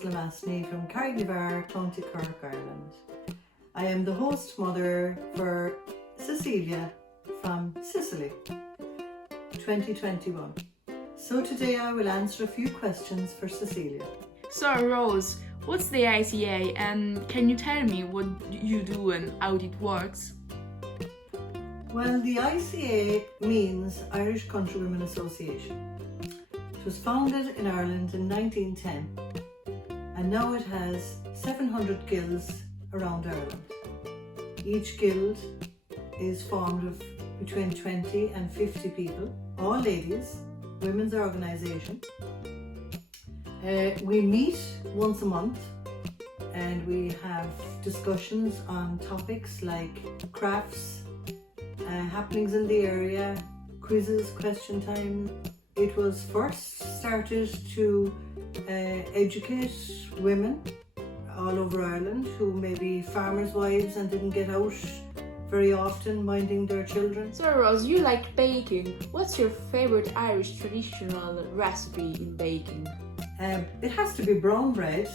Rose Lamasney from Carrigavar, County Cork, Ireland. I am the host mother for Cecilia from Sicily, 2021. So today I will answer a few questions for Cecilia. So Rose, what's the ICA and can you tell me what you do and how it works? Well, the ICA means Irish Countrywomen Association. It was founded in Ireland in 1910 and now it has 700 guilds around Ireland. Each guild is formed of between 20 and 50 people, all ladies, women's organisation. We meet once a month and we have discussions on topics like crafts, happenings in the area, quizzes, question time. It was first started to educate women all over Ireland who may be farmers' wives and didn't get out very often minding their children. So Rose, you like baking. What's your favorite Irish traditional recipe in baking? It has to be brown bread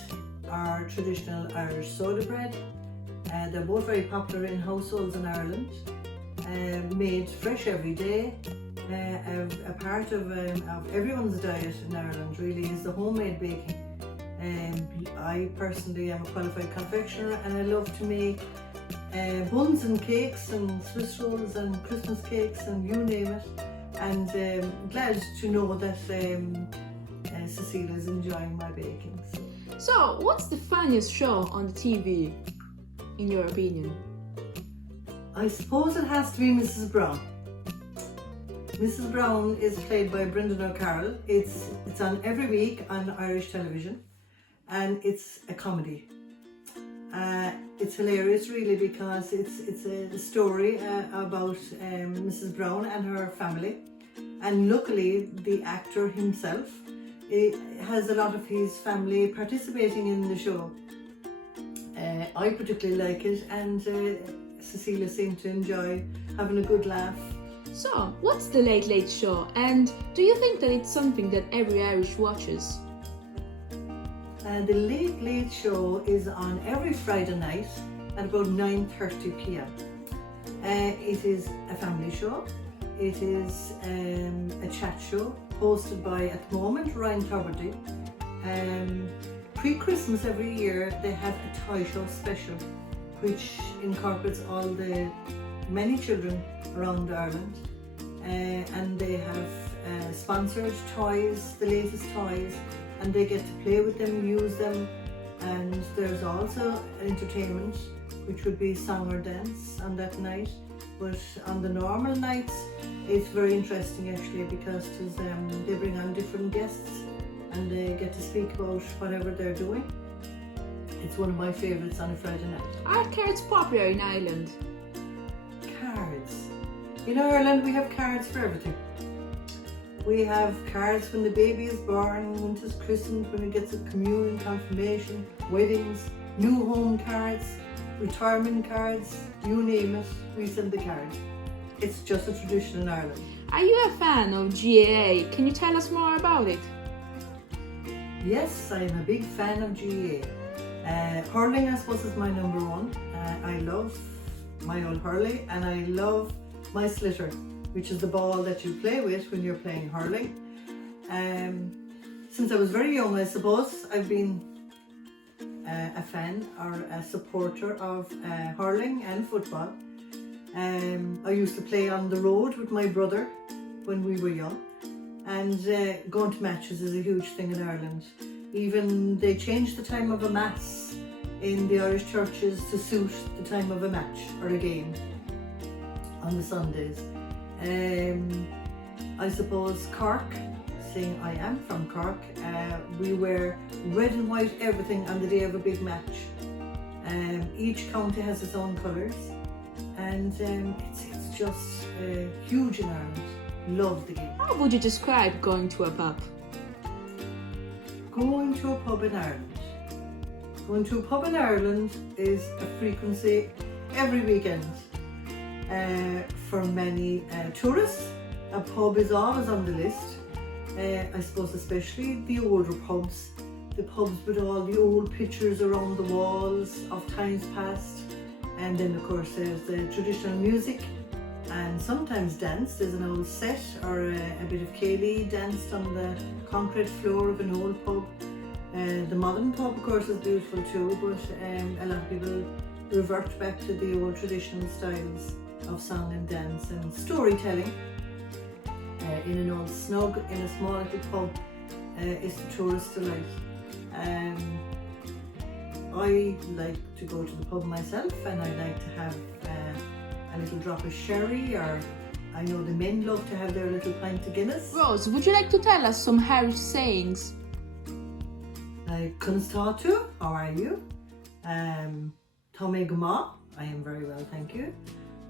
or traditional Irish soda bread. They're both very popular in households in Ireland. Made fresh every day. A part of everyone's diet in Ireland really is the homemade baking. I personally am a qualified confectioner and I love to make buns and cakes and Swiss rolls and Christmas cakes and you name it. And glad to know that Cecilia is enjoying my baking. So, what's the funniest show on the TV, in your opinion? I suppose it has to be Mrs. Brown. Mrs. Brown is played by Brendan O'Carroll. It's on every week on Irish television and it's a comedy. It's hilarious really because it's a story about Mrs. Brown and her family, and luckily the actor himself has a lot of his family participating in the show. I particularly like it and Cecilia seemed to enjoy having a good laugh. So, what's the Late Late Show and do you think that it's something that every Irish watches? The Late Late Show is on every Friday night at about 9:30 p.m. It is a family show. It is a chat show hosted by, at the moment, Ryan Tuberty. Pre-Christmas every year they have a toy show special which incorporates all the many children around Ireland and they have sponsored toys, the latest toys, and they get to play with them, use them, and there's also entertainment which would be song or dance on that night. But on the normal nights it's very interesting actually because they bring on different guests and they get to speak about whatever they're doing. It's one of my favourites on a Friday night. Are cards popular in Ireland? Cards. In Ireland we have cards for everything. We have cards when the baby is born, when it's christened, when it gets a communion, confirmation, weddings, new home cards, retirement cards, you name it, we send the card. It's just a tradition in Ireland. Are you a fan of GAA? Can you tell us more about it? Yes, I am a big fan of GAA. Hurling, I suppose, is my number one. I love my old hurley and I love my slitter, which is the ball that you play with when you're playing hurling. Since I was very young, I suppose, I've been a fan or a supporter of hurling and football. I used to play on the road with my brother when we were young, and going to matches is a huge thing in Ireland. Even they changed the time of a mass in the Irish churches to suit the time of a match or a game on the Sundays. I suppose Cork, seeing I am from Cork, we wear red and white everything on the day of a big match. Each county has its own colours and it's just huge in Ireland. Love the game. How would you describe going to a pub? Going to a pub in Ireland. Going to a pub in Ireland is a frequency every weekend. For many tourists, a pub is always on the list. I suppose especially the older pubs the pubs with all the old pictures around the walls of times past. And then of course there's the traditional music and sometimes dance. There's an old set or a bit of ceilidh danced on the concrete floor of an old pub. The modern pub of course is beautiful too, but a lot of people revert back to the old traditional styles of song and dance and storytelling. In an old snug, in a small little pub is the tourist delight. I like to go to the pub myself and I like to have a little drop of sherry, or I know the men love to have their little pint of Guinness. Rose, would you like to tell us some Irish sayings? Kunstatu, how are you? Tommy Gama, I am very well, thank you.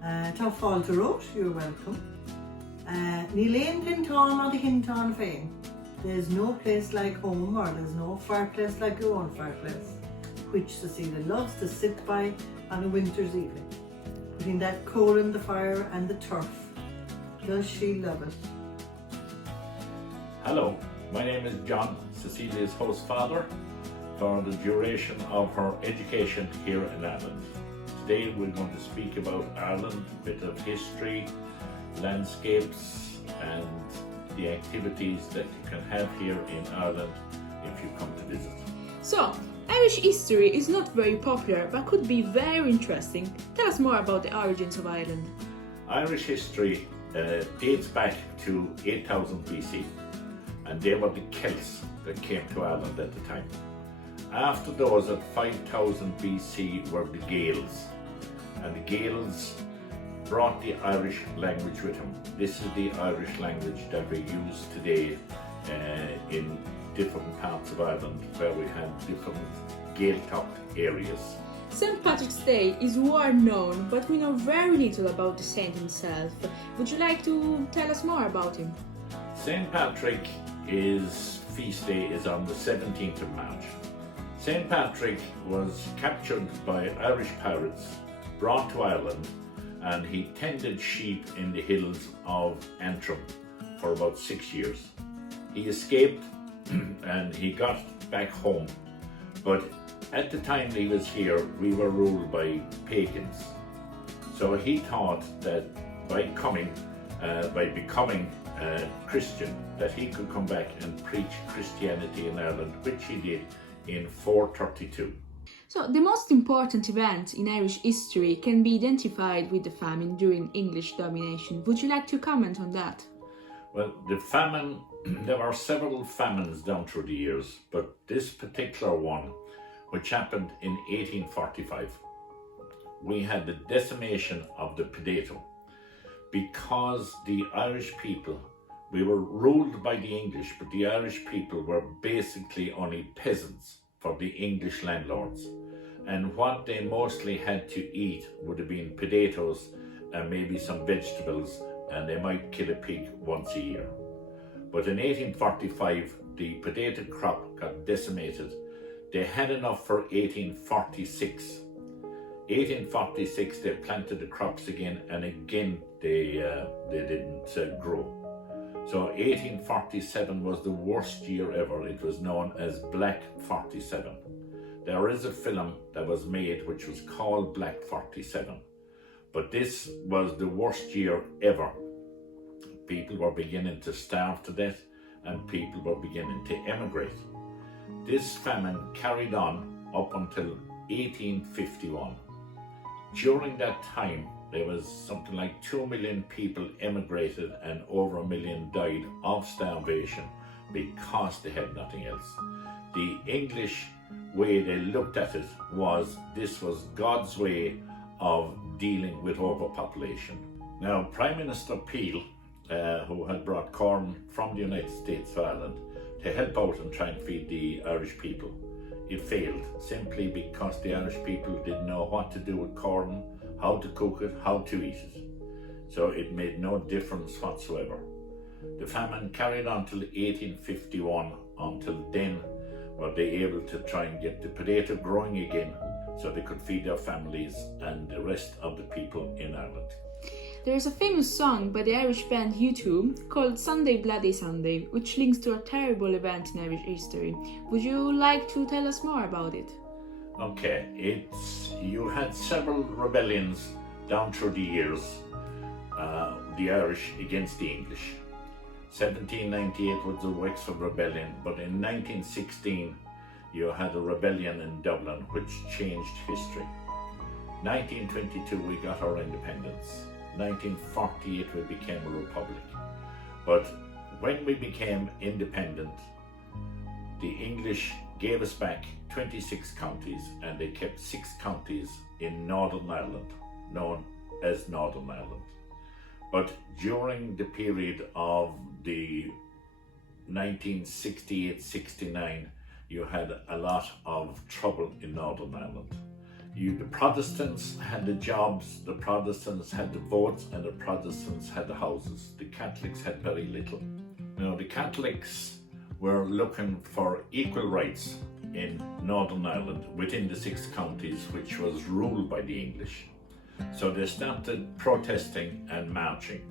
Ta Falta Road, you're welcome. Nilain Tintan or the Hintan Fane. There's no place like home, or there's no fireplace like your own fireplace, which Cecilia loves to sit by on a winter's evening, putting that coal in the fire and the turf. Does she love it? Hello, my name is John, Cecilia's host father, for the duration of her education here in Ireland. Today we're going to speak about Ireland, a bit of history, landscapes and the activities that you can have here in Ireland if you come to visit. So, Irish history is not very popular but could be very interesting. Tell us more about the origins of Ireland. Irish history dates back to 8000 BC, and they were the Celts that came to Ireland at the time. After those at 5000 BC were the Gaels, and the Gaels brought the Irish language with them. This is the Irish language that we use today in different parts of Ireland where we have different Gaeltacht areas. St. Patrick's Day is well known, but we know very little about the saint himself. Would you like to tell us more about him? St. Patrick, his feast day is on the 17th of March. St. Patrick was captured by Irish pirates, brought to Ireland, and he tended sheep in the hills of Antrim for about 6 years. He escaped and he got back home, but at the time he was here, we were ruled by pagans. So he thought that by becoming a Christian, that he could come back and preach Christianity in Ireland, which he did in 432. So, the most important event in Irish history can be identified with the famine during English domination. Would you like to comment on that? Well, the famine, there were several famines down through the years, but this particular one, which happened in 1845, we had the decimation of the potato because the Irish people, we were ruled by the English, but the Irish people were basically only peasants for the English landlords. And what they mostly had to eat would have been potatoes and maybe some vegetables, and they might kill a pig once a year. But in 1845, the potato crop got decimated. They had enough for 1846. 1846, they planted the crops again, and again they didn't grow. So 1847 was the worst year ever. It was known as Black 47. There is a film that was made which was called Black 47, but this was the worst year ever. People were beginning to starve to death and people were beginning to emigrate. This famine carried on up until 1851. During that time, there was something like 2 million people emigrated and over 1 million died of starvation because they had nothing else. The English way they looked at it was this was God's way of dealing with overpopulation. Now, Prime Minister Peel, who had brought corn from the United States to Ireland to help out and try and feed the Irish people, it failed simply because the Irish people didn't know what to do with corn, how to cook it, how to eat it. So it made no difference whatsoever. The famine carried on till 1851. Until then were they able to try and get the potato growing again so they could feed their families and the rest of the people in Ireland. There is a famous song by the Irish band U2 called Sunday Bloody Sunday, which links to a terrible event in Irish history. Would you like to tell us more about it? Okay, you had several rebellions down through the years, the Irish against the English. 1798 was the Wexford Rebellion, but in 1916 you had a rebellion in Dublin which changed history. 1922 we got our independence. 1948 we became a republic. But when we became independent, the English gave us back 26 counties, and they kept 6 counties in Northern Ireland, known as Northern Ireland. But during the period of the 1968-69, you had a lot of trouble in Northern Ireland. The Protestants had the jobs, the Protestants had the votes, and the Protestants had the houses. The Catholics had very little. The Catholics were looking for equal rights in Northern Ireland within the 6 counties which was ruled by the English. So they started protesting and marching,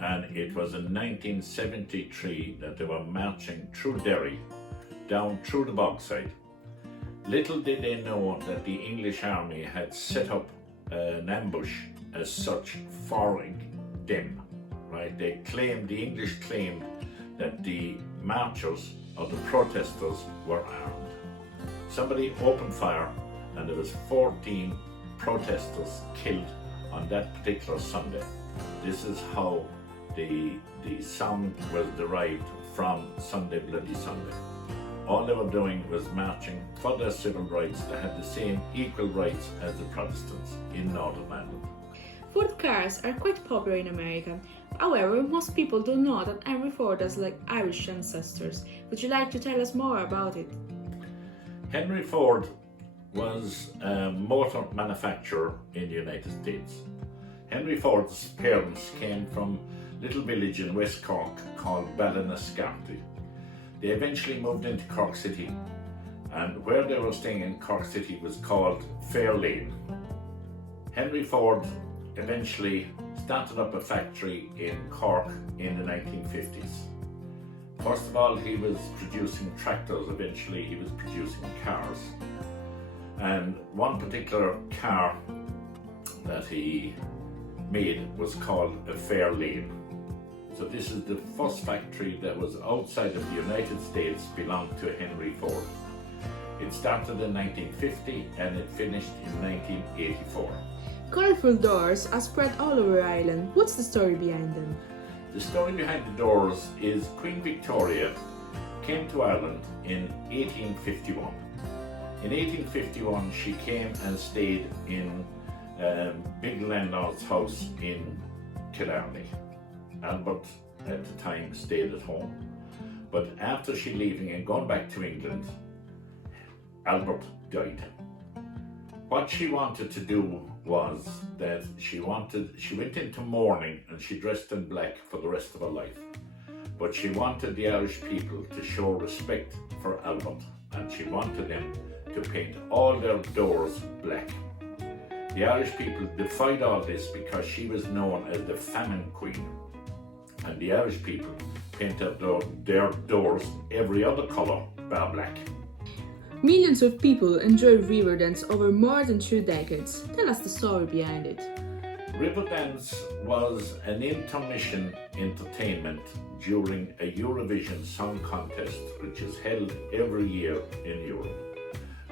and it was in 1973 that they were marching through Derry, down through the Bogside. Little did they know that the English army had set up an ambush as such for them, right? The English claimed that the marchers or the protesters were armed. Somebody opened fire, and there was 14 protesters killed on that particular Sunday. This is how the song was derived from Sunday Bloody Sunday. All they were doing was marching for their civil rights. They had the same equal rights as the Protestants in Northern Ireland. Food cars are quite popular in America. However, most people don't know that Henry Ford has Irish ancestors. Would you like to tell us more about it? Henry Ford was a motor manufacturer in the United States. Henry Ford's parents came from a little village in West Cork called Ballinascarthy. They eventually moved into Cork City, and where they were staying in Cork City was called Fair Lane. Henry Ford eventually started up a factory in Cork in the 1950s. First of all, he was producing tractors. Eventually he was producing cars. And one particular car that he made was called a Fair Lane. So this is the first factory that was outside of the United States belonged to Henry Ford. It started in 1950 and it finished in 1984. Colourful doors are spread all over Ireland. What's the story behind them? The story behind the doors is Queen Victoria came to Ireland in 1851. In 1851 she came and stayed in Big Landlord's house in Killarney. Albert at the time stayed at home. But after she leaving and going back to England, Albert died. What she wanted to do was that she went into mourning and she dressed in black for the rest of her life. But she wanted the Irish people to show respect for Albert, and she wanted them to paint all their doors black. The Irish people defied all this because she was known as the Famine Queen, and the Irish people painted their doors every other colour bar black. Millions of people enjoyed river dance over more than 2 decades. Tell us the story behind it. River dance was an intermission entertainment during a Eurovision Song Contest which is held every year in Europe.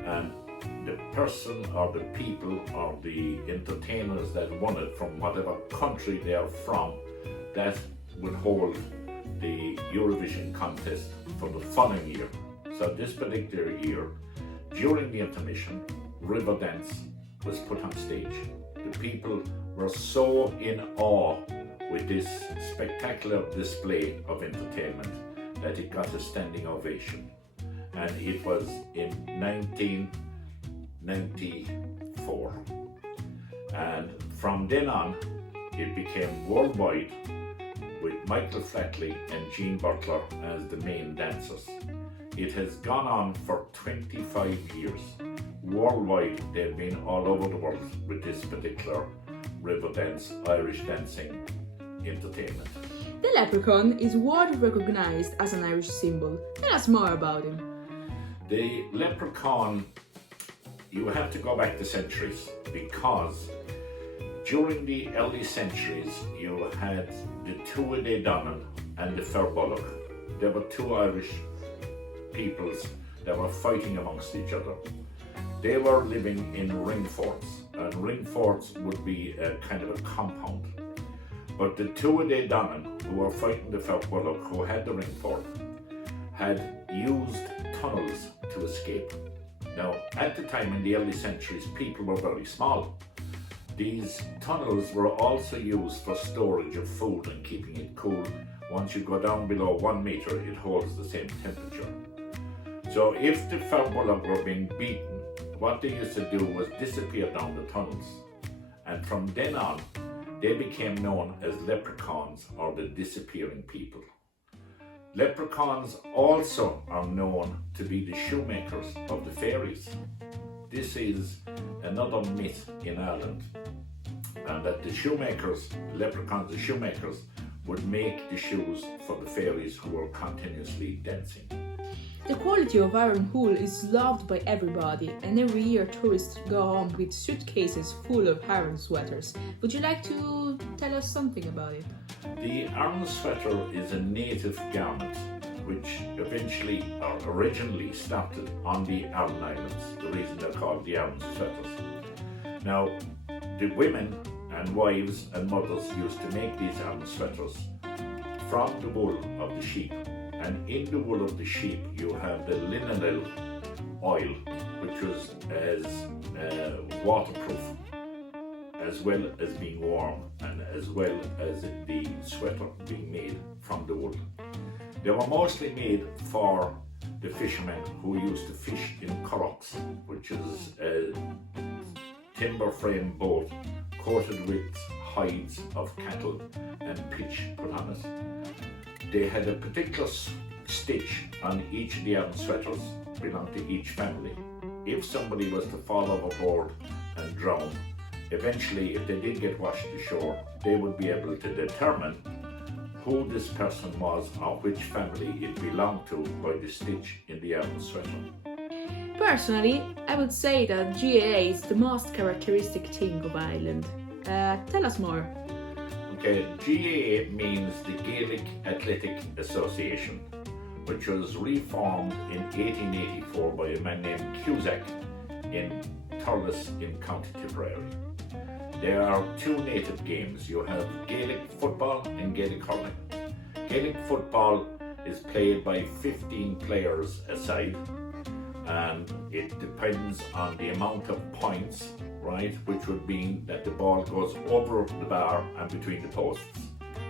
And the person or the people or the entertainers that won it from whatever country they are from, that would hold the Eurovision contest for the following year. So this particular year, during the intermission, river dance was put on stage. The people were so in awe with this spectacular display of entertainment that it got a standing ovation. And it was in 1994. And from then on, it became worldwide, with Michael Flatley and Jean Butler as the main dancers. It has gone on for 25 years. Worldwide, they've been all over the world with this particular river dance, Irish dancing entertainment. The leprechaun is widely recognized as an Irish symbol. Tell us more about him. The leprechaun, you have to go back to centuries, because during the early centuries you had the Tuatha Danann and the Firbolg. There were two Irish peoples that were fighting amongst each other. They were living in ring forts, and ring forts would be a kind of a compound. But the Tuatha Danann, who were fighting the Firbolg, who had the ring fort, had used tunnels to escape. Now, at the time in the early centuries, people were very small. These tunnels were also used for storage of food and keeping it cool. Once you go down below 1 meter, it holds the same temperature. So if the Firbolg were being beaten, what they used to do was disappear down the tunnels. And from then on, they became known as leprechauns, or the disappearing people. Leprechauns also are known to be the shoemakers of the fairies. This is another myth in Ireland, and that the shoemakers, leprechauns, the shoemakers, would make the shoes for the fairies who were continuously dancing. The quality of iron wool is loved by everybody, and every year tourists go home with suitcases full of iron sweaters. Would you like to tell us something about it? The iron sweater is a native garment which originally started on the Aran Islands, the reason they're called the iron sweaters. Now, the women and wives and mothers used to make these iron sweaters from the wool of the sheep. And in the wool of the sheep, you have the linalool oil, which was as waterproof, as well as being warm, and as well as the sweater being made from the wool. They were mostly made for the fishermen who used to fish in currachs, which is a timber frame boat coated with hides of cattle and pitch put on it. They had a particular stitch on each of the iron sweaters belonged to each family. If somebody was to fall overboard and drown, eventually if they did get washed ashore, they would be able to determine who this person was or which family it belonged to by the stitch in the iron sweater. Personally, I would say that GAA is the most characteristic thing of Ireland. Tell us more. Okay, GAA means the Gaelic Athletic Association, which was reformed in 1884 by a man named Cusack in Thurles in County Tipperary. There are two native games. You have Gaelic football and Gaelic hurling. Gaelic football is played by 15 players a side, and it depends on the amount of points, right, which would mean that the ball goes over the bar and between the posts.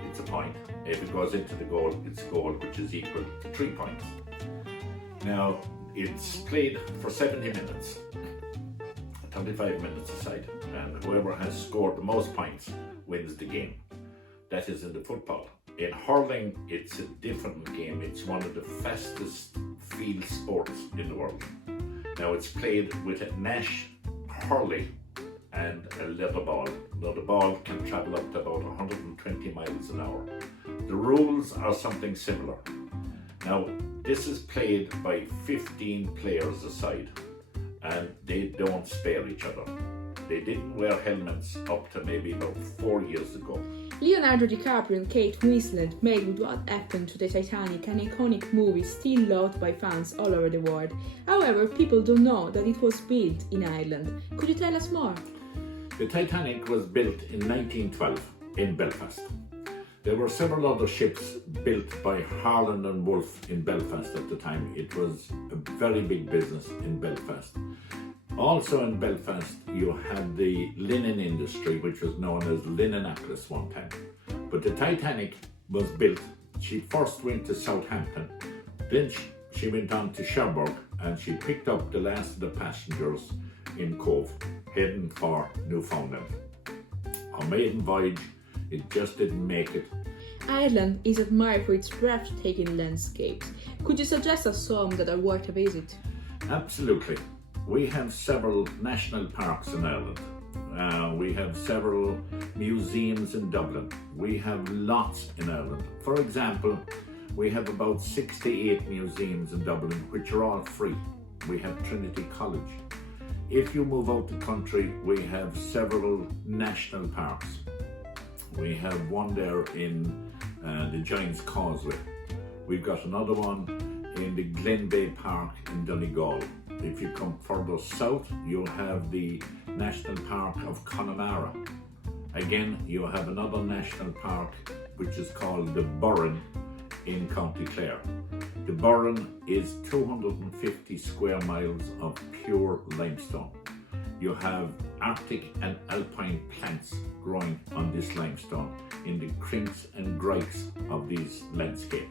It's a point. If it goes into the goal, it's a goal, which is equal to 3 points. Now, it's played for 70 minutes, 25 minutes aside, and whoever has scored the most points wins the game. That is in the football. In hurling, it's a different game. It's one of the fastest field sports in the world. Now, it's played with a Nash hurley and a leather ball. Now, the ball can travel up to about 120 miles an hour. The rules are something similar. Now, this is played by 15 players a side, and they don't spare each other. They didn't wear helmets up to maybe about 4 years ago. Leonardo DiCaprio and Kate Winslet made With What Happened to the Titanic an iconic movie still loved by fans all over the world. However, people don't know that it was built in Ireland. Could you tell us more? The Titanic was built in 1912 in Belfast. There were several other ships built by Harland and Wolff in Belfast at the time. It was a very big business in Belfast. Also in Belfast, you had the linen industry, which was known as Linenopolis one time. But the Titanic was built. She first went to Southampton, then she went on to Cherbourg, and she picked up the last of the passengers in Cove, heading for Newfoundland. Her maiden voyage, it just didn't make it. Ireland is admired for its breathtaking landscapes. Could you suggest us some that are worth a visit? Absolutely. We have several national parks in Ireland. We have several museums in Dublin. We have lots in Ireland. For example, we have about 68 museums in Dublin, which are all free. We have Trinity College. If you move out the country, we have several national parks. We have one there in the Giant's Causeway. We've got another one in the Glen Bay Park in Donegal. If you come further south, you'll have the National Park of Connemara. Again, you have another national park which is called the Burren in County Clare. The Burren is 250 square miles of pure limestone. You have Arctic and alpine plants growing on this limestone in the crinks and grikes of these landscapes.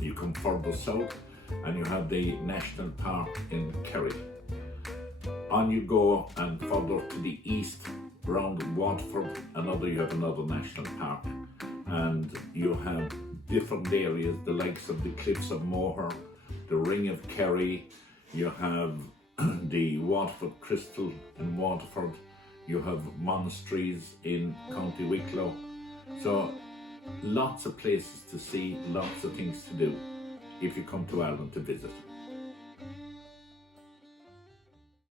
You come further south and you have the National Park in Kerry. On you go and further to the east, around Waterford, you have another national park, and you have different areas, the likes of the Cliffs of Moher, the Ring of Kerry, you have the Waterford Crystal in Waterford, you have monasteries in County Wicklow. So lots of places to see, lots of things to do if you come to Ireland to visit.